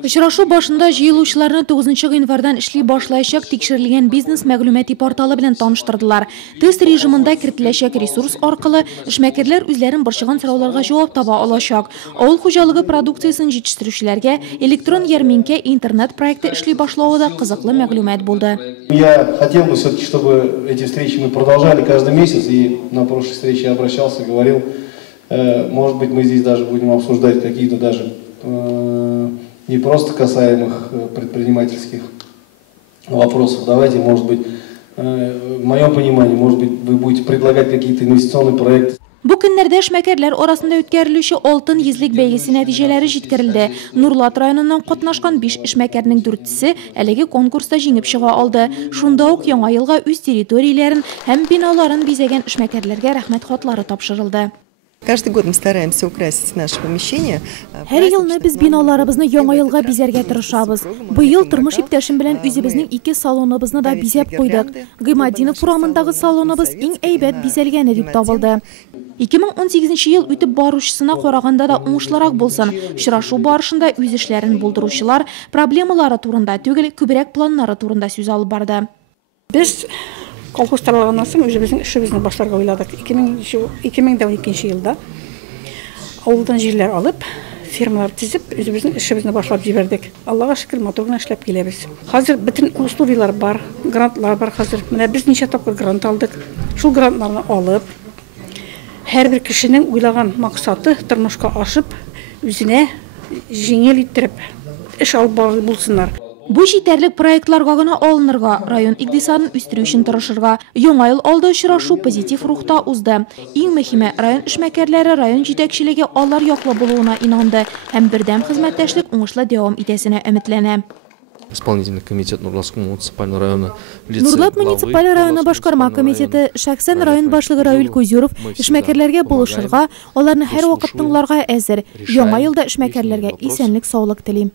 Очрашу башында җыелучыларны 9 гыйнвардан эшли башлаячак тикшерелгән бизнес мәгълүмати порталы белән таныштырдылар. Тест режимында кертеләчәк ресурс аркылы эшмәкәрләр үзләрен борчыган сорауларга җавап таба алачак. Авыл хуҗалыгы продукциясын җитештерүчеләргә электрон ярминкә интернет проекты эшли башлавы да кызыклы мәгълүмат булды. Я хотел бы все-таки, чтобы эти встречи мы продолжали каждый месяц, и на прошлой встрече я обращался, говорил, может быть, мы здесь даже будем обсуждать какие-то даже не просто касаемых предпринимательских вопросов. Давайте, может быть, в моем понимании, может быть, вы будете предлагать какие-то инвестиционные проекты. Бу көннәрдә эшмәкәрләр арасында үткәрелүче алтын йөзлек бәйгесе нәтиҗәләре җиткерелде. Нурлат районыннан катнашкан 5 эшмәкәрнең 4-се әлеге конкурста җиңеп чыга алды. Шунда ук яңа елга үз территорияләрен һәм биналарын бизәгән эшмәкәрләргә рәхмәт хатлары тапшырылды. Каждый год мы стараемся украсить наше помещение. Һәр елны без биналарыбызны яңа елга бизәргә тырышабыз. Быел тормыш иптәшем белән үзебезнең 2 салоныбызны да бизәп куйдык. Гыймадинов урамындагы салоныбыз иң әйбәт бизәлгәне дип табылды. 2018 ел үтеп баручысына караганда да уңышлырак булсын. Очрашу барышында үз эшләрен булдыручылар проблемалары турында түгел, күбрәк планнары турында сүз алып барды. Без колхоз таралганнан соң үзебезнең эшебезне башларга уйладык. 2012 елда авылдан җирләр алып, фермалар тизеп, үзебезнең эшебезне башлап җибәрдек. Аллага шөкер, матур гына эшләп киләбез. Хәзер бөтен условиялар бар, грантлар бар хәзер. Менә без ничә тапкыр грант алдык. Шул грантларны алып, һәрбер кешенең уйлаган максаты тормышка ашып, үзенә җиңел иттереп эш алып булсыннар. Бу җитәрлек проектларга гына алынырга, район икътисадын үстерү өчен тырышырга. Яңа ел алды очрашу позитив рухта узды. Иң мөһиме, район эшмәкәрләре район җитәкчелеге алар яклы булуына инанды һәм бердәм хезмәттәшлек уңышлы дәвам итәсенә өметләнә. Исполнительный комитет Нурлатского муниципального района. Нурлат муниципаль районы башкарма комитеты шәхсән район башлыгы Равил Кузюров эшмәкәрләргә булышырга, аларны һәр вакыт тыңларга әзер. Яңа елда эшмәкәрләргә исәнлек, саулык телим.